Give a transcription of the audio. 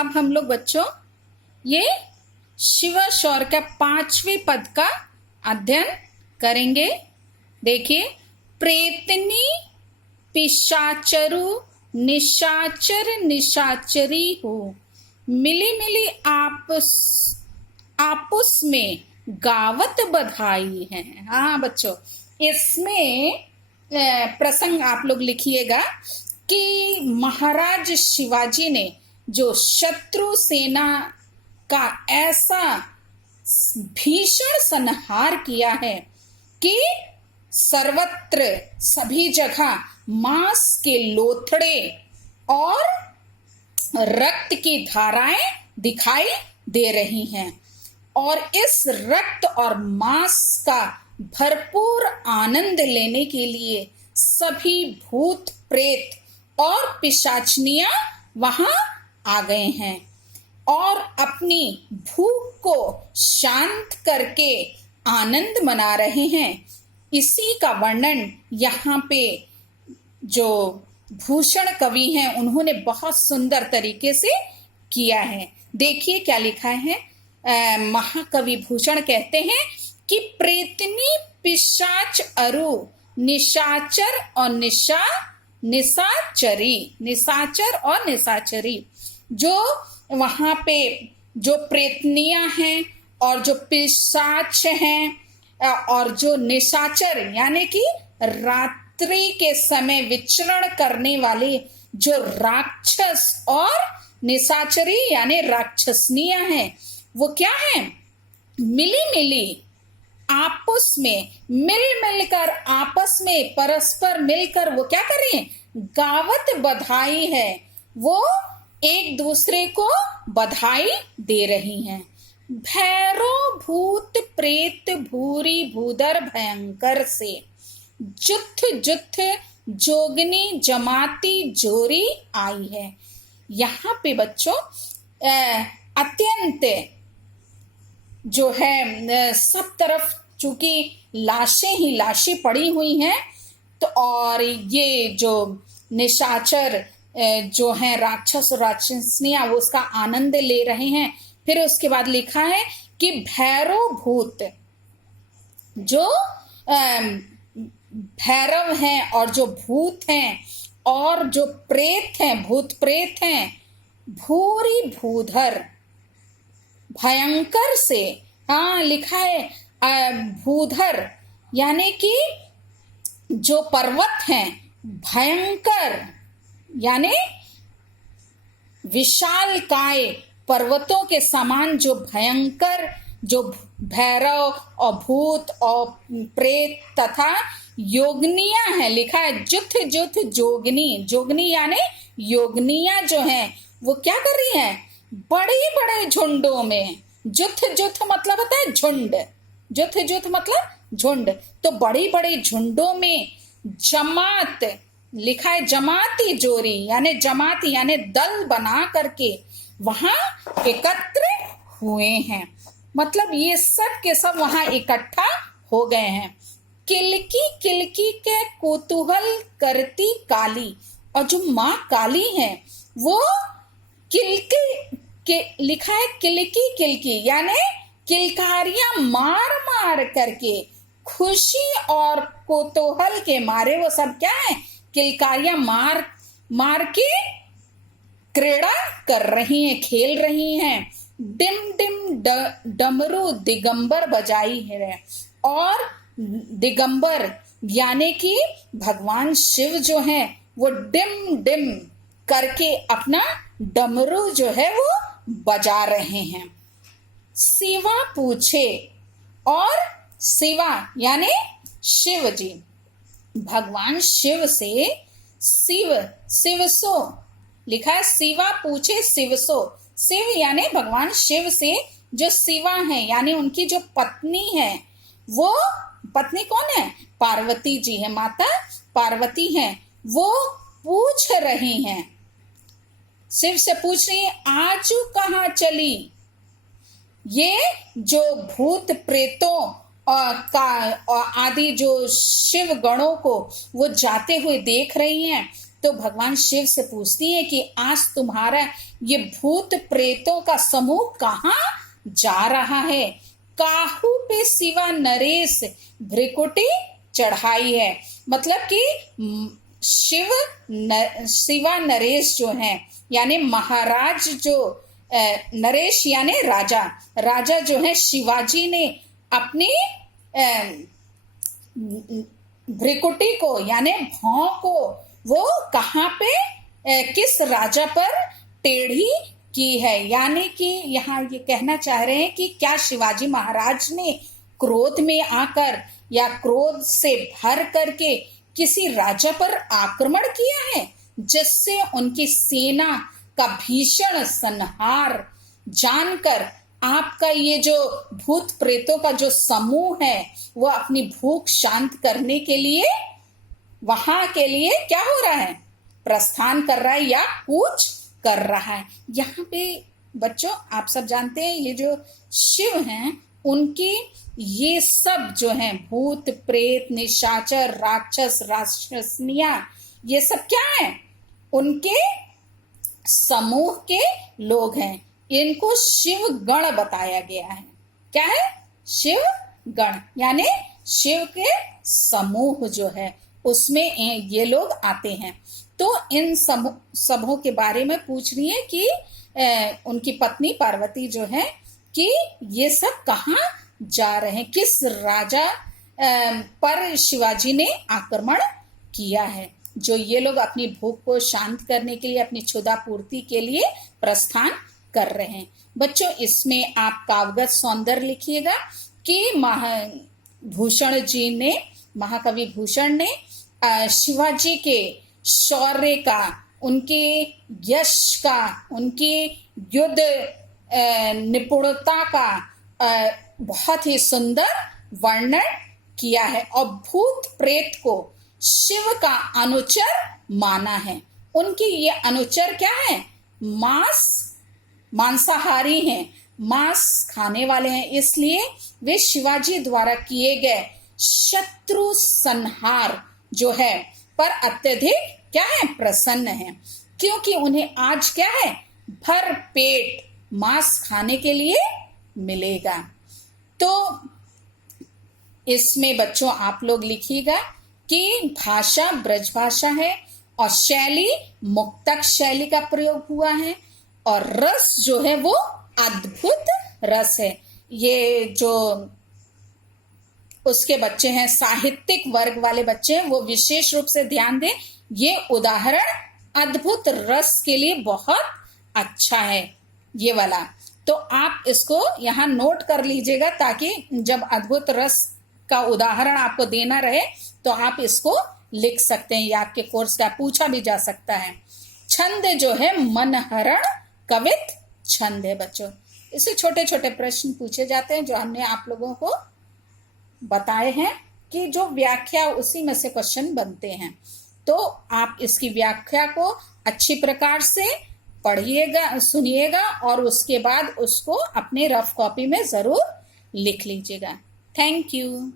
अब हम लोग बच्चों ये शिव शौर का 5वें पद का अध्ययन करेंगे। देखिए, प्रेतनी पिशाचरु निशाचर निशाचरी हो, मिली मिली आपस में गावत बधाई है। हाँ बच्चों, इसमें प्रसंग आप लोग लिखिएगा कि महाराज शिवाजी ने जो शत्रु सेना का ऐसा भीषण संहार किया है कि सर्वत्र सभी जगह मांस के लोथड़े और रक्त की धाराएं दिखाई दे रही हैं, और इस रक्त और मांस का भरपूर आनंद लेने के लिए सभी भूत प्रेत और पिशाचनियां वहां आ गए हैं और अपनी भूख को शांत करके आनंद मना रहे हैं। इसी का वर्णन यहाँ पे जो भूषण कवि हैं उन्होंने बहुत सुंदर तरीके से किया है। देखिए क्या लिखा है। महाकवि भूषण कहते हैं कि प्रेतनी पिशाच अरु निशाचर और निशाचर और निशाचरी, जो वहां पे जो प्रेतनियां हैं और जो पिशाच हैं और जो निशाचर यानी कि रात्रि के समय विचरण करने वाले जो राक्षस और निशाचरी यानी राक्षसनियां हैं, वो क्या है, मिली मिली आपस में मिलकर आपस में परस्पर मिलकर वो क्या कर रही है, गावत बधाई है, वो एक दूसरे को बधाई दे रही हैं। भैरव भूत प्रेत भूरी भूदर भयंकर से, जुथ जुथ जोगनी जमाती जोरी आई है। यहाँ पे बच्चों अत्यंत जो है सब तरफ चूंकि लाशें ही लाशें पड़ी हुई हैं, तो और ये जो निशाचर जो हैं राक्षस और राक्षसनियां वो उसका आनंद ले रहे हैं। फिर उसके बाद लिखा है कि भैरव भूत, जो भैरव हैं और जो भूत हैं और जो प्रेत हैं, भूत प्रेत हैं, भूरी भूधर भयंकर से। हाँ लिखा है भूधर यानी कि जो पर्वत हैं, भयंकर यानी विशाल काय पर्वतों के समान जो भयंकर जो भैरव और भूत और प्रेत तथा योगनियां हैं। लिखा है जुथ जुथ जोगनी, जोगनी यानी योगनियां जो हैं वो क्या कर रही हैं, बड़े बड़े झुंडों में। जुथ जुथ मतलब होता है झुंड, जुथ जुथ मतलब झुंड, तो बड़ी बड़ी झुंडों में जमात, लिखा है जमाती जोरी यानी जमात यानी दल बना करके वहां एकत्र हुए हैं। मतलब ये सब के सब वहां इकट्ठा हो गए हैं। किलकी किलकी के कौतूहल करती काली, और जो माँ काली है वो किलकी के, लिखा है किलकी किलकी यानी किलकारियां मार मार करके खुशी और कौतूहल के मारे वो सब क्या है, किलकारियां मार मार के क्रीड़ा कर रही हैं, खेल रही हैं। डिम डिम डमरू दिगंबर बजाई है, और दिगंबर यानी कि भगवान शिव जो हैं वो डिम डिम करके अपना डमरू जो है वो बजा रहे हैं। शिवा पूछे, और शिवा यानी शिव जी, भगवान शिव से शिवसो, लिखा है शिवा पूछे शिवसो, शिव यानी भगवान शिव से जो शिवा है यानी उनकी जो पत्नी है, वो पत्नी कौन है, पार्वती जी है, माता पार्वती हैं, वो पूछ रही हैं, शिव से पूछ रही है आजू कहाँ चली। ये जो भूत प्रेतों का आदि जो शिव गणों को वो जाते हुए देख रही हैं, तो भगवान शिव से पूछती है कि आज तुम्हारा ये भूत प्रेतों का समूह कहाँ जा रहा है? काहू पे सिवा नरेश भ्रिकुटी चढ़ाई है। मतलब कि शिवा नरेश जो हैं, यानी महाराज जो नरेश यानी राजा जो है शिवाजी ने अपनी भ्रिकुटी को यानी भौं को वो कहाँ पे किस राजा पर टेढ़ी की है। यानी कि यहाँ ये कहना चाह रहे हैं कि क्या शिवाजी महाराज ने क्रोध में आकर या क्रोध से भर करके किसी राजा पर आक्रमण किया है, जिससे उनकी सेना का भीषण संहार जानकर आपका ये जो भूत प्रेतों का जो समूह है वो अपनी भूख शांत करने के लिए वहां के लिए क्या हो रहा है? प्रस्थान कर रहा है या कूच कर रहा है। यहाँ पे बच्चों आप सब जानते हैं ये जो शिव हैं उनकी ये सब जो हैं भूत प्रेत निशाचर राक्षस राक्षसनियां ये सब क्या है? उनके समूह के लोग हैं। इनको शिव गण बताया गया है। क्या है? शिव गण यानी शिव के समूह जो है उसमें ये लोग आते हैं। तो इन समूह के बारे में पूछ रही है कि उनकी पत्नी पार्वती जो है कि ये सब कहाँ जा रहे हैं, किस राजा पर शिवाजी ने आक्रमण किया है, जो ये लोग अपनी भूख को शांत करने के लिए अपनी क्षुधा पूर्ति के लिए प्रस्थान कर रहे हैं। बच्चों इसमें आप काव्यगत सौंदर्य लिखिएगा कि भूषण जी ने महाकवि भूषण ने शिवाजी के शौर्य का, उनके यश का, उनकी युद्ध निपुणता का बहुत ही सुंदर वर्णन किया है और भूत प्रेत को शिव का अनुचर माना है। उनकी ये अनुचर क्या है? मांसाहारी हैं, मांस खाने वाले हैं, इसलिए वे शिवाजी द्वारा किए गए शत्रु संहार जो है पर अत्यधिक क्या है? प्रसन्न है, क्योंकि उन्हें आज क्या है? भर पेट मांस खाने के लिए मिलेगा। तो इसमें बच्चों आप लोग लिखिएगा कि भाषा ब्रज भाषा है और शैली मुक्तक शैली का प्रयोग हुआ है और रस जो है वो अद्भुत रस है। ये जो उसके बच्चे हैं साहित्यिक वर्ग वाले बच्चे हैं वो विशेष रूप से ध्यान दें, ये उदाहरण अद्भुत रस के लिए बहुत अच्छा है ये वाला। तो आप इसको यहाँ नोट कर लीजिएगा ताकि जब अद्भुत रस का उदाहरण आपको देना रहे तो आप इसको लिख सकते हैं या आपके कोर्स का पूछा भी जा सकता है। छंद जो है मनहरण कवित छंद है बच्चों। इससे छोटे छोटे प्रश्न पूछे जाते हैं जो हमने आप लोगों को बताए हैं कि जो व्याख्या उसी में से क्वेश्चन बनते हैं। तो आप इसकी व्याख्या को अच्छी प्रकार से पढ़िएगा, सुनिएगा और उसके बाद उसको अपने रफ कॉपी में जरूर लिख लीजिएगा। Thank you.